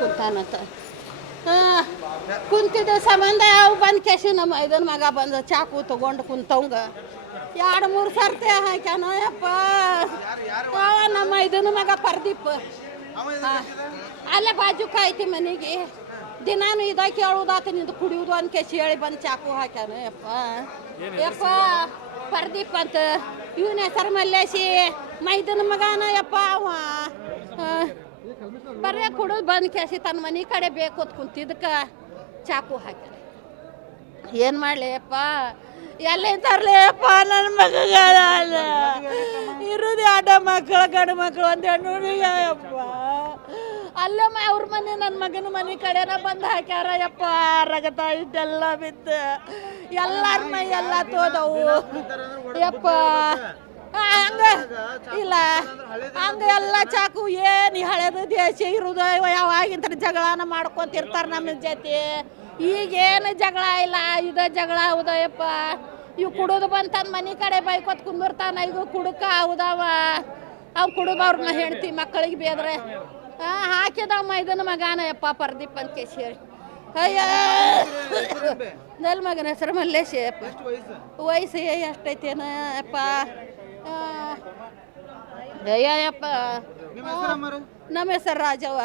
ಕುಂತಾನಂತ ಕುಂತಿದ್ದ ಸಂಬಂಧ ಅವು ಬಂದು ಕೆಸಿ ನಮ್ಮ ಇದನ್ನ ಮಗ ಬಂದು ಚಾಕು ತಗೊಂಡು ಕುಂತವಂಗ 2-3 ಸರ್ತಿ ಹಾಕ್ಯಾನೋ ಯಪ್ಪ. ನಮ್ಮ ಇದನ್ನ ಮಗ ಪರ್ದೀಪ್ ಅಲ್ಲೇ ಬಾಜುಕ ಐತಿ ಮನೆಗೆ ದಿನಾನು ಇದ ಕೇಳುದಾತ ನಿಂದು ಕುಡಿಯುವುದು ಅಂತ ಕೆಸಿ ಹೇಳಿ ಬಂದು ಚಾಕು ಹಾಕ್ಯಾನ ಯಪ್ಪ. ಯಪ್ಪ ಪರ್ದೀಪ್ ಅಂತ ಇವನ ಹೆಸರು ಮಲ್ಲೇಶಿ ಮೈದನ ಮಗನ ಯಪ್ಪ. ಅವ ಬರೀ ಕುಡಿದು ಬಂದು ಕೆಸಿ ತನ್ನ ಮನೆ ಕಡೆ ಬೇಕು ಅಂತ ಕುಂತಿದ್ದಕ್ಕೆ ಚಾಕು ಹಾಕ್ಯಾನ. ಏನು ಮಾಡಲಿ ಅಪ್ಪ, ಎಲ್ಲಿ ತರಲಿಯಪ್ಪ ನನ್ನ ಮಗಗಳ ಇರೋದು 2 ಮಕ್ಕಳು ಗಂಡು ಮಕ್ಕಳು ಒಂದು ಹೆಣ್ಣುಳಿಯಪ್ಪ. ಅಲ್ಲೇ ಅವ್ರ ಮನೆ ನನ್ನ ಮಗನ ಮನೆ ಕಡೆನ ಬಂದು ಹಾಕ್ಯಾರ ಯಪ್ಪ. ರಗತ ಇದ್ದೆಲ್ಲ ಬಿದ್ದು ಎಲ್ಲಾರ ಮೈ ಎಲ್ಲ ತೋದವು ಯಪ್ಪ. ಹಂಗ ಇಲ್ಲ ಹಂಗ ಎಲ್ಲ ಚಾಕು ಏನು ಹಳೆದು ದೇಶ ಇರುದು ಯಾವಾಗಿಂತ ಜಗಳನ ಮಾಡ್ಕೊತಿರ್ತಾರೆ ನಮ್ಮ ಜೊತೆ. ಈಗೇನು ಜಗಳ ಇಲ್ಲ, ಇದು ಜಗಳ ಹೌದಯಪ್ಪ. ಇವು ಕುಡಿದು ಬಂದು ತನ್ನ ಮನೆ ಕಡೆ ಬೈಕೊತ್ ಕುಂದಿರ್ತಾನ. ಈಗ ಕುಡುಕ ಹೌದವ, ಅವ್ ಕುಡುದವ್ರನ್ನ ಹೆಂಡ್ತಿ ಮಕ್ಕಳಿಗೆ ಬೇದ್ರೆ ಹಾಕಿದವ ಮೈದನ ಮಗನ ಯಪ್ಪ ಪರ್ದೀಪ್ ಅಂತ ಕೇಸಿ ಹೇಳಿ. ಅಯ್ಯ ನನ್ನ ಮಗನ ಹೆಸರು ಮಲ್ಲೇಶ ಯಪ್ಪ. ವಯಸ್ಸು ಎಷ್ಟೈತೇನ ಯಪ್ಪ. ಅಯ್ಯಪ್ಪ ನಮ್ಮ ಹೆಸರು ರಾಜವ್ವ.